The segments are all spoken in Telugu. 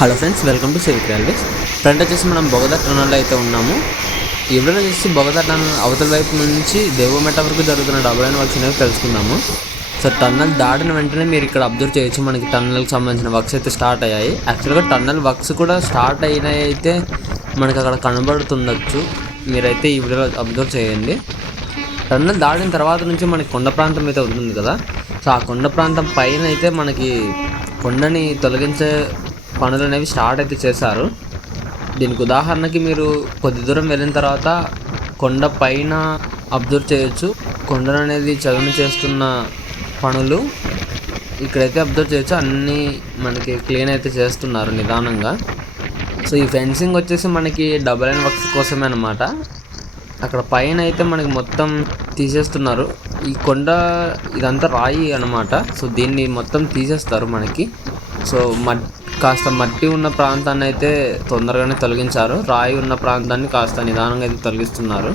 Hello friends welcome to civic railways front వచ్చేసి మనం బొగదా టనల్లో అయితే ఉన్నాము. ఎవరైనా వచ్చేసి బొగదా టనల్ అవతల వైపు నుంచి దేవమెట వరకు జరుగుతున్న డబుల్ అయిన వర్క్స్ అనేవి తెలుసుకుందాము. సో టన్నల్ దాటిన వెంటనే మీరు ఇక్కడ అబ్జర్వ్ చేయొచ్చు. మనకి టన్నల్కి సంబంధించిన వర్క్స్ అయితే స్టార్ట్ అయ్యాయి. యాక్చువల్గా టన్నల్ వర్క్స్ కూడా స్టార్ట్ అయినాయి అయితే మనకి అక్కడ కనబడుతుండొచ్చు. మీరైతే ఈ వీడియోలో అబ్జర్వ్ చేయండి. టన్నల్ దాటిన తర్వాత నుంచి మనకి కొండ ప్రాంతం అయితే ఉంటుంది కదా. సో ఆ కొండ ప్రాంతం పైన అయితే మనకి కొండని తొలగించే పనులు అనేవి స్టార్ట్ అయితే చేశారు. దీనికి ఉదాహరణకి మీరు కొద్ది దూరం వెళ్ళిన తర్వాత కొండ పైన అబ్జర్వ్ చేయొచ్చు. కొండను అనేది చదును చేస్తున్న పనులు ఇక్కడైతే అబ్జర్వ్ చేయొచ్చు. అన్నీ మనకి క్లీన్ అయితే చేస్తున్నారు నిదానంగా. సో ఈ ఫెన్సింగ్ వచ్చేసి మనకి డబల్ అండ్ వర్క్స్ కోసమే అనమాట అక్కడ పైన అయితే మనకి మొత్తం తీసేస్తున్నారు. ఈ కొండ ఇదంతా రాయి అన్నమాట. సో దీన్ని మొత్తం తీసేస్తారు మనకి. సో మట్ కాస్త మట్టి ఉన్న ప్రాంతాన్ని అయితే తొందరగానే తొలగించారు. రాయి ఉన్న ప్రాంతాన్ని కాస్త నిదానంగా అయితే తొలగిస్తున్నారు.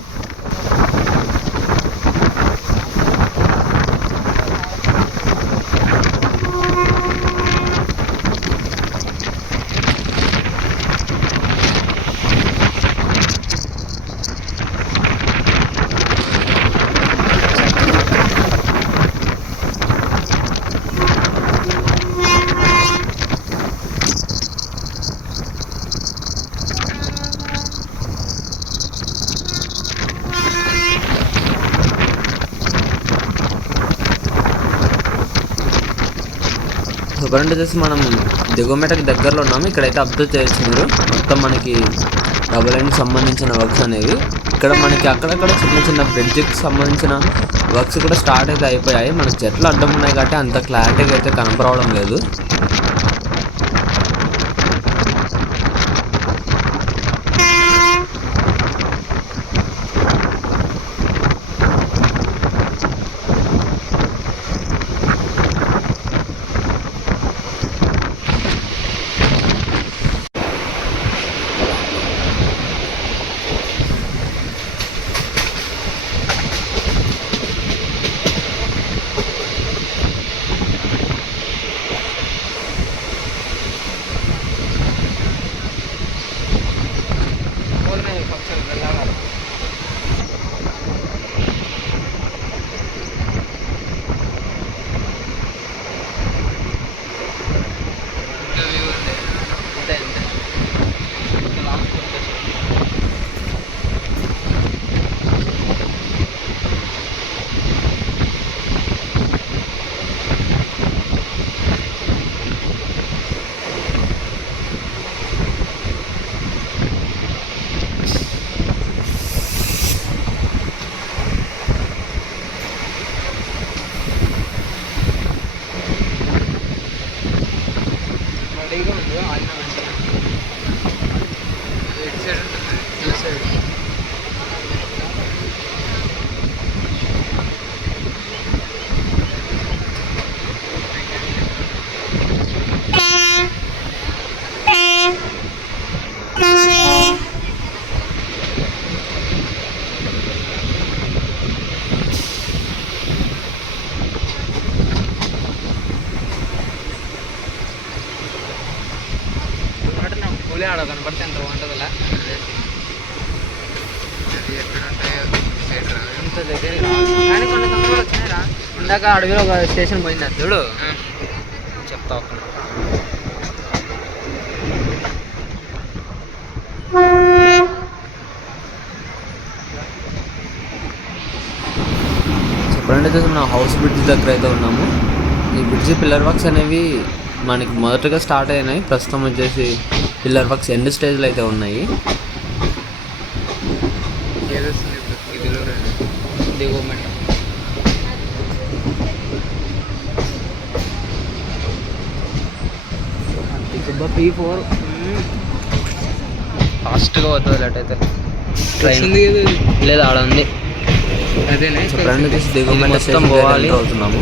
సో కరెంట్ వచ్చేసి మనం దిగువమెటకి దగ్గరలో ఉన్నాము. ఇక్కడైతే అబ్జర్వ్ చేయొచ్చు మీరు మొత్తం మనకి డబుల్ లైన్కి సంబంధించిన వర్క్స్ అనేవి. ఇక్కడ మనకి అక్కడక్కడ చిన్న చిన్న బ్రిడ్జ్కి సంబంధించిన వర్క్స్ కూడా స్టార్ట్ అయితే అయిపోయాయి. మనకి చెట్లు అడ్డం ఉన్నాయి కాబట్టి అంత క్లారిటీగా అయితే కనపడవడం లేదు. రెడీగా ఉంది పులి ఆడ కనపడితే ఎంత బాగుంటుందిలా? ఇంత దగ్గర కానీ కొన్ని తొందరగా వచ్చినాయిరా. ఇందాక అడవిలో ఒక స్టేషన్ పోయింది అది చూడు చెప్తా ఒక్క చెప్పండి మనం హౌస్ బ్రిడ్జ్ దగ్గర అయితే ఉన్నాము. ఈ బ్రిడ్జ్ పిల్లర్ వర్క్స్ అనేవి మనకి మొదటగా స్టార్ట్ అయినాయి. ప్రస్తుతం వచ్చేసి పిల్లర్ వర్క్స్ ఎండ్ స్టేజ్లో అయితే ఉన్నాయి. పీ ఫోర్ ఫాస్ట్గా అటైతే కదా ఇది. లేదా ఆడ ఉంది. అదేనే దిగువ మొత్తం పోవాలి. అవుతున్నాము.